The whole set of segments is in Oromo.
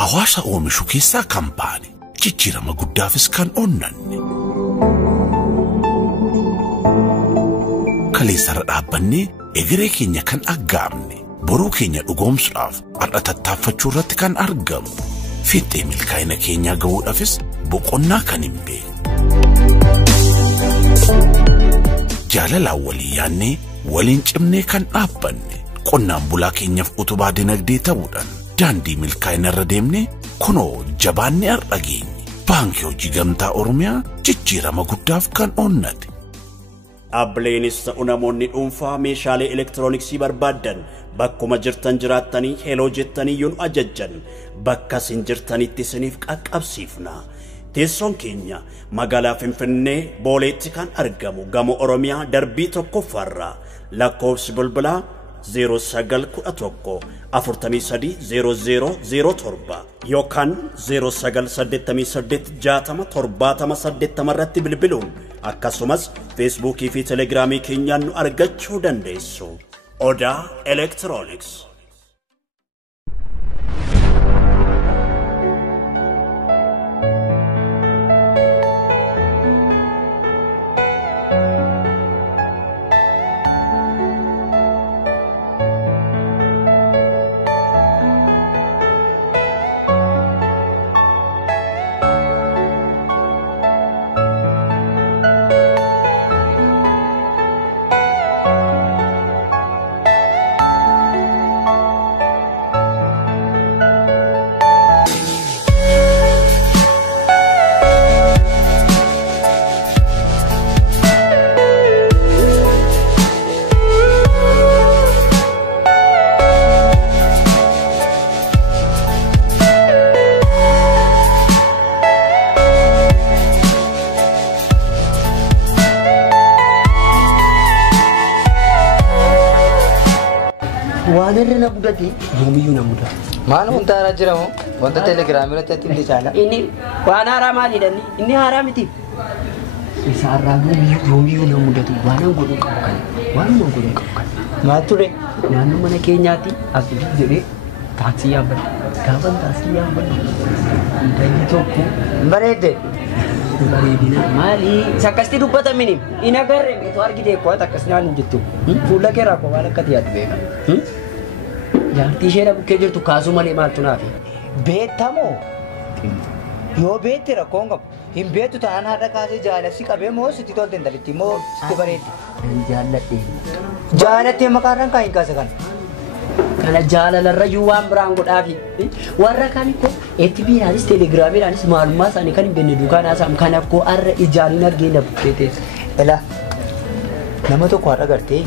hawaasa oomishu keessaa kan baane jijjiirama guddaafis kan onnanne. Kaleessarra dhaabbannee egeree keenya kan aggaamne boruu keenya dhugoomsuudhaaf har'a tattaaffachuu irratti kan argamu. Fiixee milkaa'ina keenyaa ga'uudhaafis boqonnaa kan hin beekne. Jaalalaan walii yaannee waliin cimnee kan dhaabbanne qonnaan bulaa keenyaaf utubaa dinagdee ta'uudhaan daandii milkaa'ina irra deemnee kunoo jabaannee har'a geenye. Baankii Hojii Gamtaa Oromiyaa jijjiirama guddaaf kan onnate. Dhaabbileen namoonni dhuunfaa meeshaalee elektirooniksii barbaadan bakkuma jirtan jiraattanii heloo jettanii yoon ajajjan bakka isin jirtanitti isiniif qaqqabsiifna. Teessoon keenya magaalaa Finfinnee Booleetti kan argamu Gamoo Oromiyaa darbii tokkoffaarraa lakkoofsi bilbilaa 0911 430007 yookaan 0988 irratti bilbiluun akkasumas Feesbuukii fi Telegiraamii keenyaan nu argachuu dandeessu. Odaa Electronics. Waanirra na mudate yoomiyyuu na mudata. Maal wanta haaraa jira moo? Wanta telegiraamii irratti atti illee caala. Inni waan haaraa maalidhanni? Inni haaraa miti. Isa haaraa yoomiyyuu na mudatu waanan godhuu qabu kan. Waanuma godhuu qabu kan. Maal ture? Naannoo mana keenyaatti as jedhee taaksii yaabbadha. Gaafan taaksii yaabbadha. Intalli tokko bareedde. Bareedina maali? Sakkasti dubbatamini. Inni agarre beetu argite koo takkas naan hin jettu. Fuula keeraa koo waan akkati yaadu beeka. Jaartii ishee bukkee jirtu kaasuu malee maaltu naafi? Beektamoo? Yoo beekte rakkoon qabu. Hin beektu ta'an har'a kaasee jaalasi qabee moo sitti tolte intalitti moo sitti bareeddi? Jaalladhe. Jaalattee maqaarraan kaa hin kaase kana. Kana jaalalarrayyuu waan biraan godhaafi. Warra kaan koo eetti biiraanis telegiraamiidhaanis maalummaa isaanii kan hin beekne duukaan haasa'amu kan akkoo har'a ijaan hin argee na bukkee teessa. Ela nama tokko har'a gartee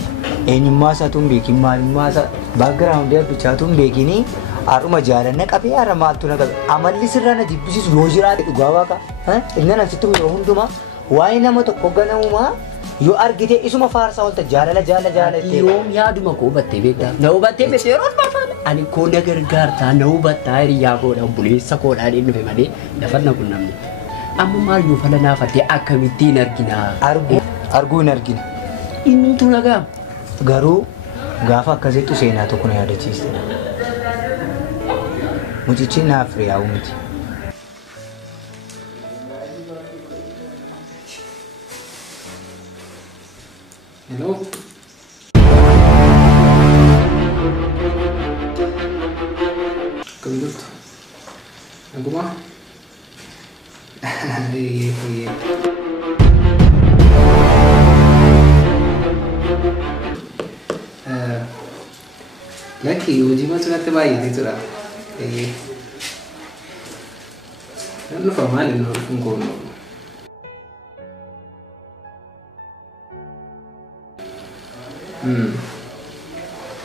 eenyummaa isaatu hin beekin maalummaa isaa baagiraawundii abbichaatu hin beekinii har'uma jaalanna qabee har'a maaltu na qabe amalli sirraa na jibbisiisu yoo jiraate dhugaa waaqa inni nasitti yeroo hundumaa waa'ee nama tokko ganamumaa yoo argite isuma faarsaa oolta jaalala itti yoom yaaduma koo hubattee beektaa na hubattee beekte yeroo barbaada ani koo na gargaartaa na hubattaa hiriyaa koodha obboleessa koodhaan inni dhufe malee lafanna kun namni amma maal yoo fala naafattee akkamittiin argina arguu hin argina innumtuu nagaa garuu gaafa akkasitti seenaa tokko na yaadachiiste mucichi naaf riyaa'u miti. Hello. Come good. Naguma? Iya. Lagi uji mah sudah terbaik itu lah. Kan formal no fungono.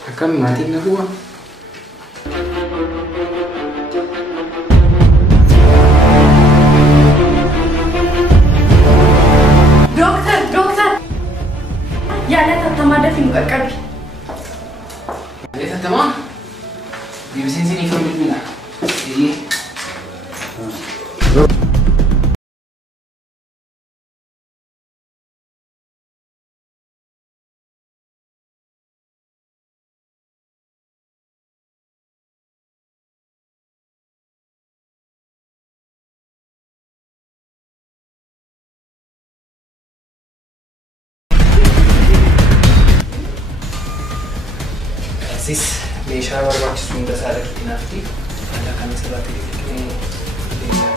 Akan mati na huwa. Dokter. Ya ada tatamada film kakabi. Ada tatama? Di sini film bila. Jadi Asis meeshaa barbaachisu hunda isaa dhaqinaafti haala kan sirratti dhiqnee deemaa.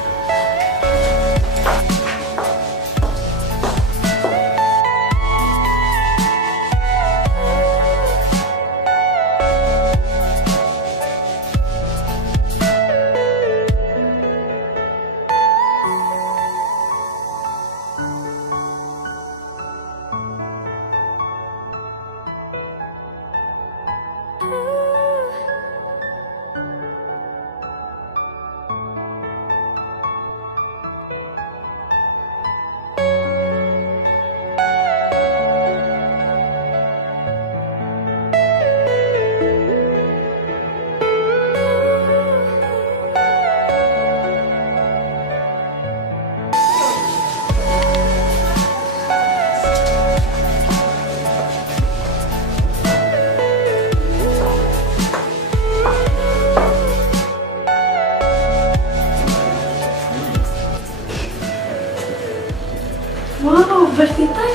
Wow, bertitai.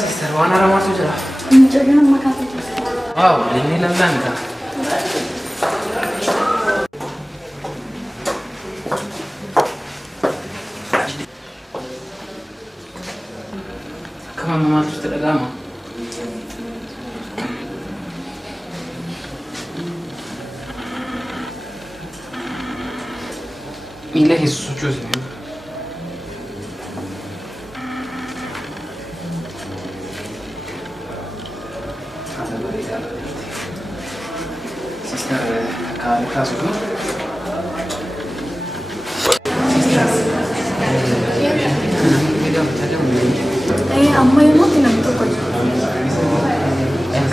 Sister, waan aramaatu jira. Mencoba nama kafe. Wow, ini lallan ka. Akka mammaa turte dhaga'ama. Miila keessa sochoosine. Sister, kaso ko. Amma yung mga tinanto ko.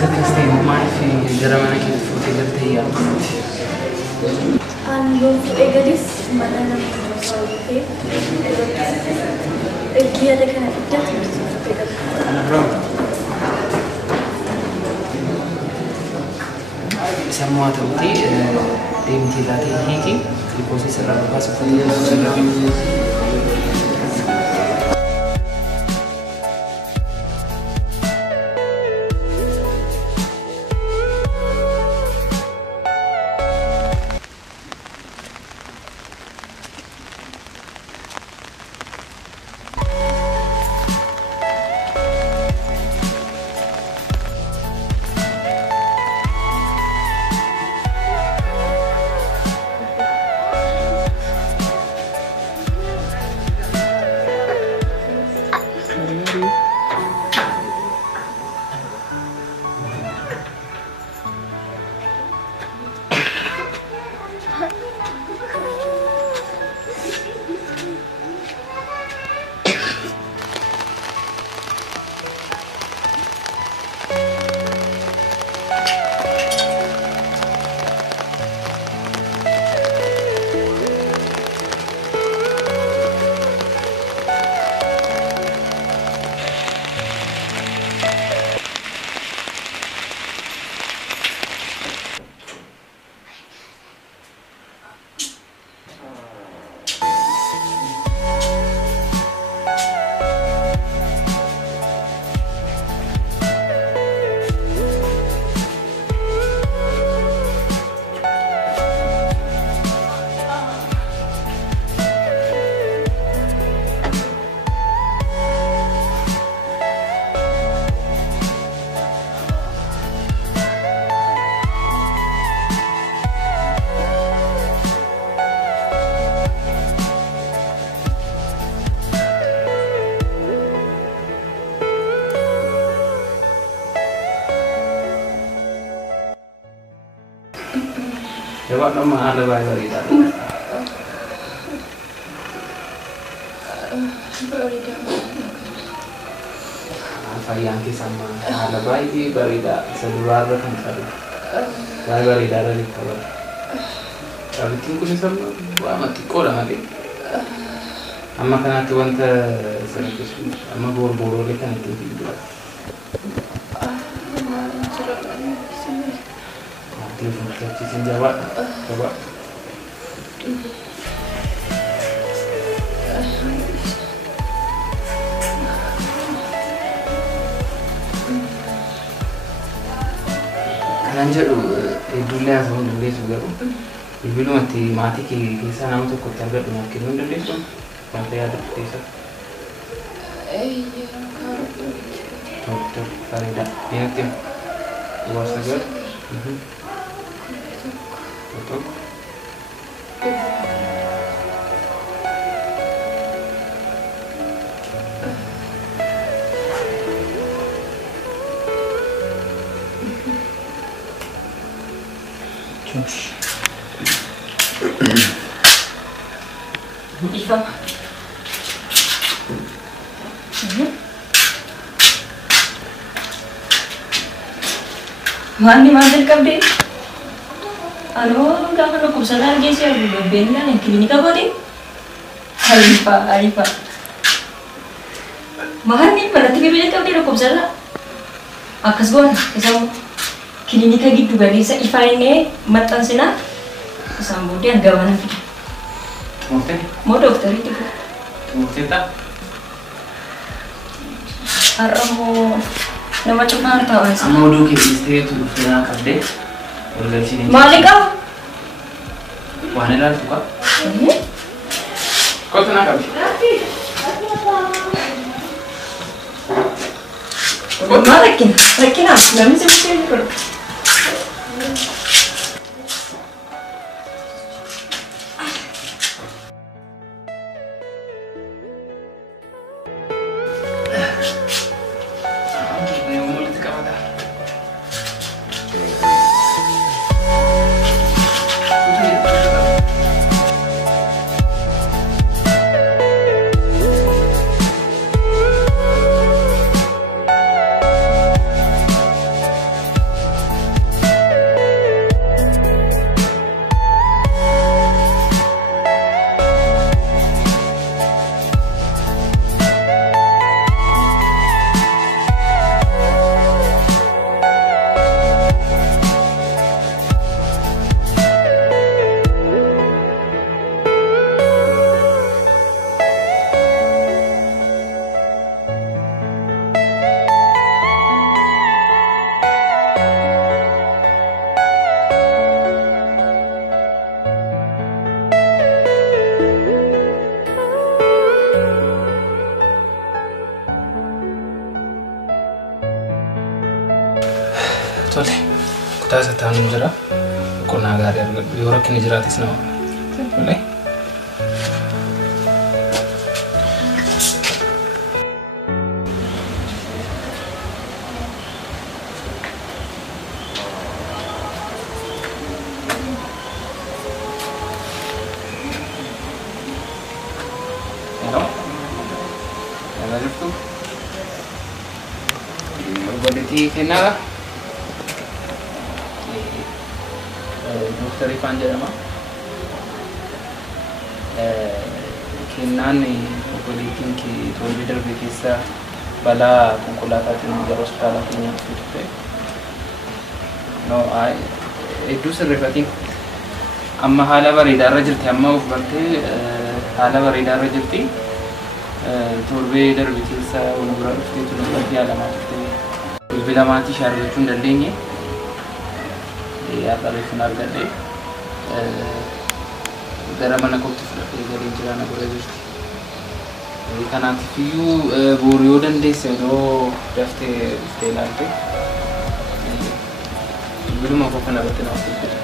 Kan stay maaf jara mana kita foto करते ही आप Belum egadis mana nama soalnya. Dia ada kena tidak semua terbukti tim dilatih hiki di posisi serang pas seperti Jawab nama ada bayi-bayi dah. Sayang sama ada bayi barida seluar kan tadi. Barida ada di kamar. Tapi tinggal ni sama mati kola mati. Amma kana tu anta serius. Amma bor lekan itu juga. Mati mati jawab. Coba. Kan jedhu dunia sama dunia juga. Ibu mati kisah nama tu kota agak mungkin dunia tu. Sampai ada kisah. Iya, Dokter Farida, ingat ya? Luas saja. Betul. Iva. Mandi mandir kabde. Gak kan aku sadar guys ya, benda yang klinik apa deh? Arifa. Mahal nih pada 3 bilik kabde aku sadar. Akas gua, kesam klinik gitu bagi sa Iva ini matan sena. Sambo dia gawana. Mau dokter itu. Cerita. Aramu nama cuma tahu sih. Sama udah ke istri tu sudah kabde. Udah sini. Malika. Wanita suka. Kau tu nak kabde. Malakin apa? Nama siapa? Tole, kutaa sataan jira. Qonnaa gaarii argadhu. Yoo rakkinni jiraatis nama. Tole. Hello. Hello, Riftu. Boleh kenal? Dokter Irfan jedhama. Kennaan obboleettiin kee torbee darbe keessa balaa konkolaataatiin gara hospitaala keenyaatti dhufte. Hedduu sirreeffatiin amma haala bareedaarra jirti. Amma of bartee haala bareedaarra jirti. Torbee darbe keessa wal bira dhuftee turte yaalamaa turte. Bilbila maatii ishee argachuu hin dandeenye. Yaaqabeefin argadhe gara mana kootti fudhadhee galiin jiraana godha jirti. Kanaatifiyyuu boru yoo dandeesse yeroo daftee dhuftee ilaalte bilbiluma koo kanarratti nama bilbila.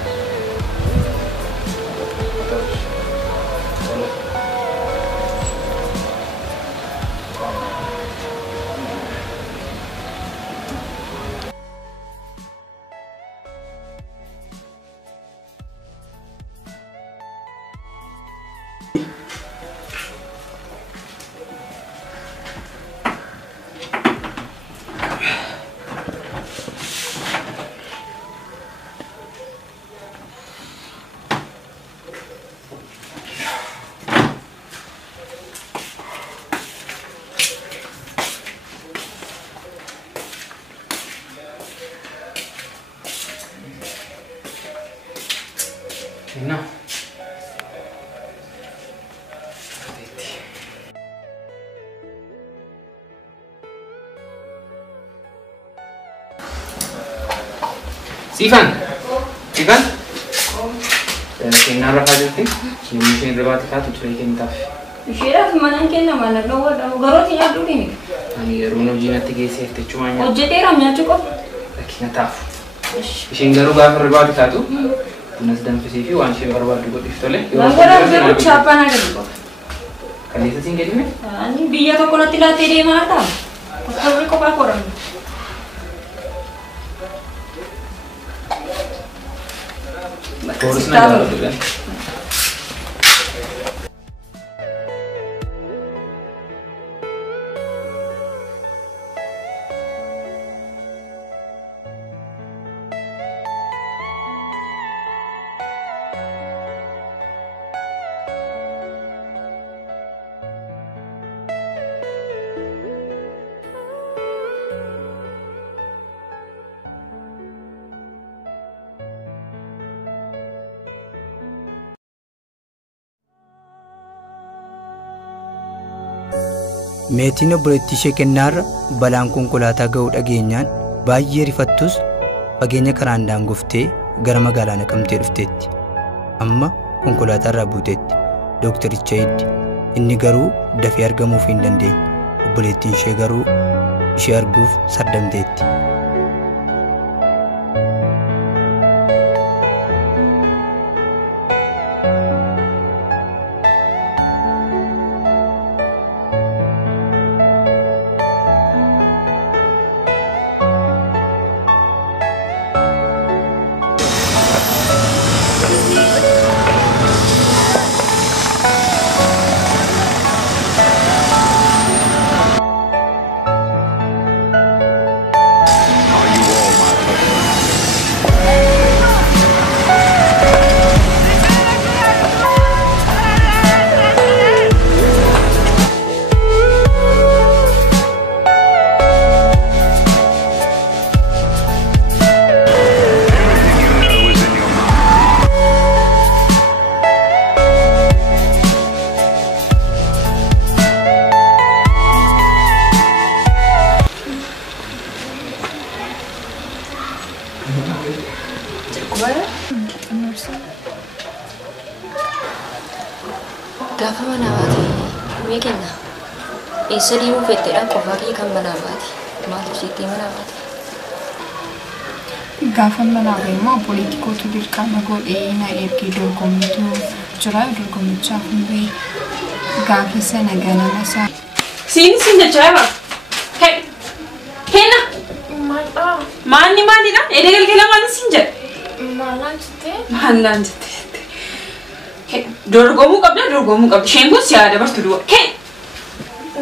No. Sifan. Sifan. Kena rafa jirti. Mungkin ribaati kaatu ture kentaaf. Ishira manan kenna mana no garoti ya dudini. Ani yeroo hojii natti geessee jechuudha nyaata. Hojjeteera nyaachuu qofa. Lakkina taafu. Isheen garuu gaafa ribaati kaatu bunas danfisee fi waan isheen barbaaddu godhiif tole. Langara garuu chaappaan agarri qofa. Kaleessa siin jedhime? Ani biyya tokko natti laattee deemaa hartaa. Akka kophaa koramu. Boris na jaalatu kan. Meetiin obboleettii ishee kennaarra balaan konkolaataa ga'uu dhageenyaan baay'ee rifattus fageenya karaan daangoftee gara magaalaa Naqamtee dhufteetti. Amma konkolaataa irraa buuteetti. Doktaricha eeddi. Inni garuu dafee argamuuf hin dandeenye. Obboleettiin ishee garuu ishee arguuf sardamteetti. Gaafa mana baate mee kenna eessa deemuu fedheedhaan qofaa kee kan mana baate maaltu sittee mana baate? Gaafa mana baate immoo politikootu dirqama godhee na ergee dorgommitu jira dorgommichaaf hundee gaafa sana ganama isaa. Siin dachaa baa kenna maanidha edee galgala maani siin jedhe maallaan jettee dorgomuu qabda isheen kun siyaa dabartu du'a kee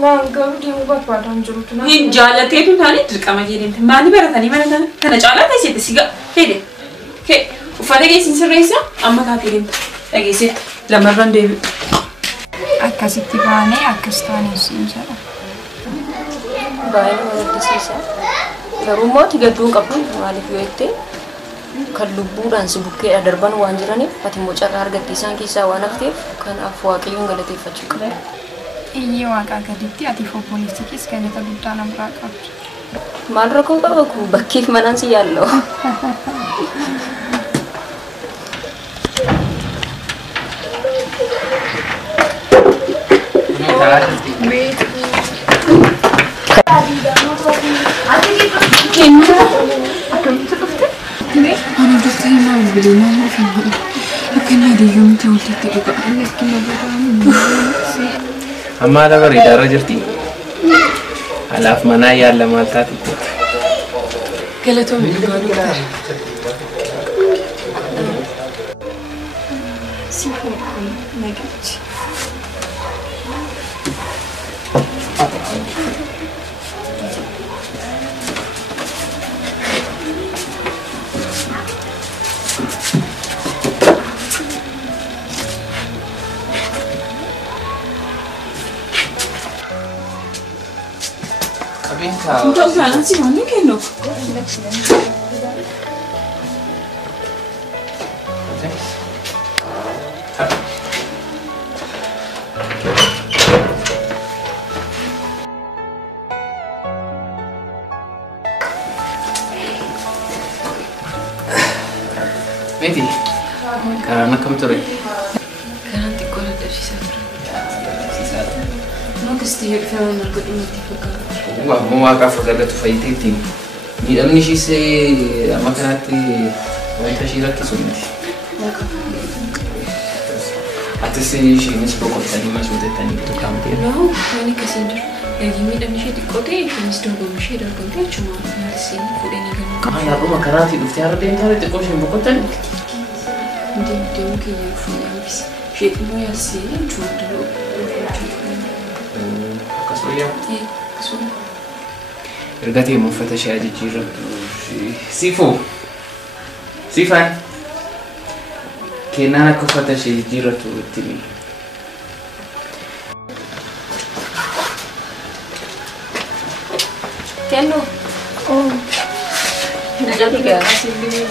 waan garuu deemuu barbaadaan jirutu na hin jaallateetu taanii dirqama kee deemte maali baratanii baratan kana caalaa teessette siga fede kee uffata keessin sirreessa amma kaatee deemta dhageessette lamarran deebi'u. Akkasitti baanee akkas taanee siin jedha. Baay'ee nama gaddisiisa. Garuu immoo ati gadduu qabdu maaliif yoo jettee kan lubbuudhaan si bukkeedha darban waan jiraniif ati immoo carraa argattee isaan keessaa waan hafteef kanaaf waaqayyoon galateeffachuu qabda. Iyyee waaqaa gaditti atiif obboleessi kees galata guddaa na biraa qabdu. Maal rakkoo qaba kun bakkeef manaan si yaalloo. Ani durta himaa bilbilinaan ofiin akka inni adeeyyamti walitti dhugaa lakki na baraamu. Amma haala bareedaarra jirti. Alaaf manaa yaalla maal taati. Galatoomii dhugaa dhugaa. Si fuudhuun nagachi. Untuk jalan sih mana keno? Miti. Karena kamu tuh. Karena xiqqoo dadhabsiisaa ture. Maqasti hir'ifama margodhuu natti fakkaata. Waa moo waaqaaf galatu fayyiteetti. Miidhamni ishiis amma kanaatti wanta ishii rakkisu miti. Atis ishiinis boqottanii masuutettanii bitu qaamtee. Noo waan akkasiin jiru. Eegi miidhamni ishee xiqqoo ta'e isheenis dorgommi ishee dorgomtee achuma nyaatisee fuudhanii galuu. Yaaduma karaatii dhuftee har'a deemtaa xiqqoo isheen boqottanii. Deemuu keenya fuudhanii bisi. Ishee xinnoo yaadsee achuma daloo. Akkasuma yaa. Akkasuma. Erga ta'e uffata ishee jijjiirrattu. Siifoo. Siifaan. Kennaan akka uffata ishee jijjiirrattu itti himi. Kennu. Jadi gak sini.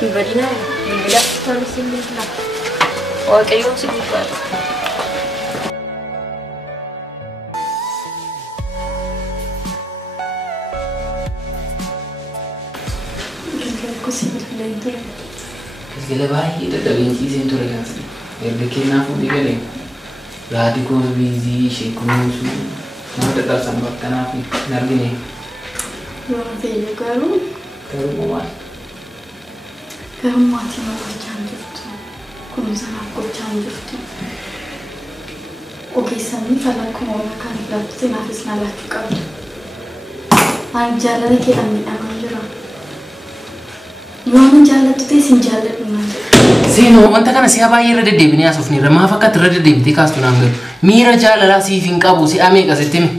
Ibadina bila kalau sini lah. Oh kayu sini pak. Aku sini itu. Gila baay'ee dadhabeen ciiseen ture gaafni. Erga kennaafuu digalee raadii gosa biizii ishee kunuunsu nama dadhabsan bakkanaaf hin argine. Yoo ta'e garuu Garuu maal? garuu maatii nama gochaa hin jirtu. Kunuunsa naaf gochaa hin jirtu. Ogeessanii falan kuma waan kan ilaalchite naafis na laachuu qabdu. Ani jaalala keedhaan miidhamaa jira. Yoo ani jaallattu ta'e sin jaalladhu naan jedha. Seenoo wanta kana si'a baay'ee irra deddeebinee haasofneerra maaf akkatti irra deddeebitee kaastu naan galu. Miira jaalalaa siif hin qabu si'a meeqa sitti hime.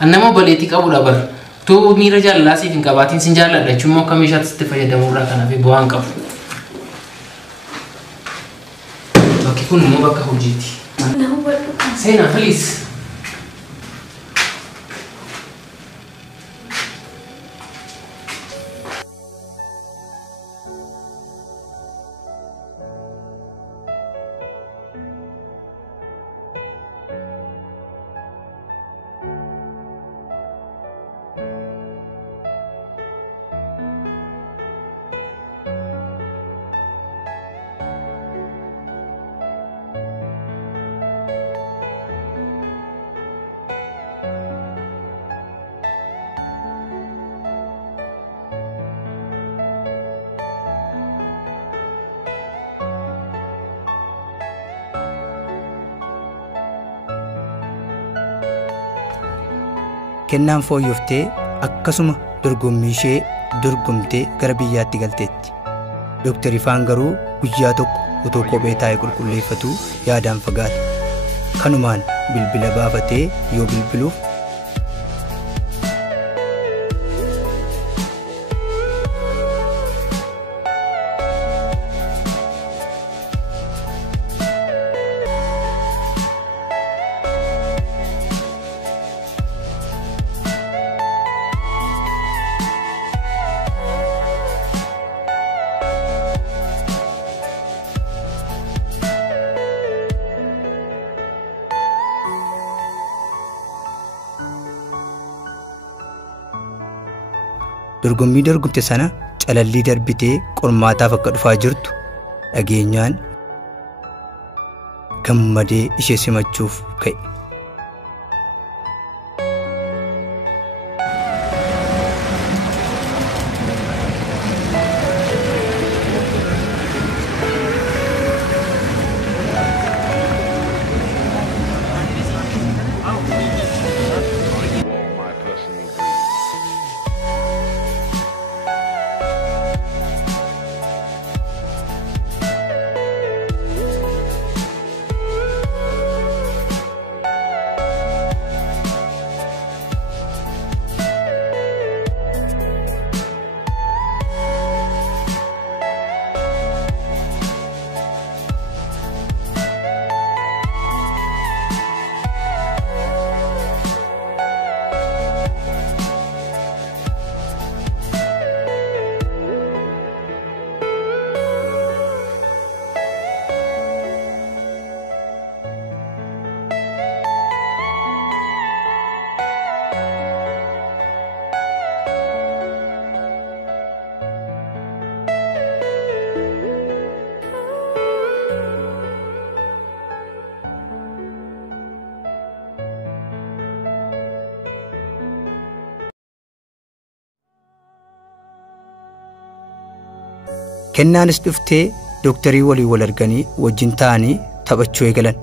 An nama baleetii qabudha bara. Tu miira jaalalaa siif hin qabaatiin sin jaalladha jechuun immoo akka meeshaatti sitti fayyadamurraa kanaaf bu'aa hin qabu. Bakki kun immoo bakka hojiiti. Nama badhu kan. Seenaa filiis. Kennaan fooyyooftee akkasuma dorgommii ishee dorgomtee gara biyyaatti galteetti. Dooktar Ifaan garuu guyyaa tokko otoo kophee taa'ee qulqulleeffatu yaadaan fagaate. Kanumaan bilbila baafatee yoo bilbiluuf dorgommii dorgomte sana calallii darbitee qormaataaf akka dhufaa jirtu dhageenyaan gammadee ishee simachuuf ka'e. Kennaanis dhuftee dooktarii walii wal arganii wajjin ta'anii taphachuu eegalan.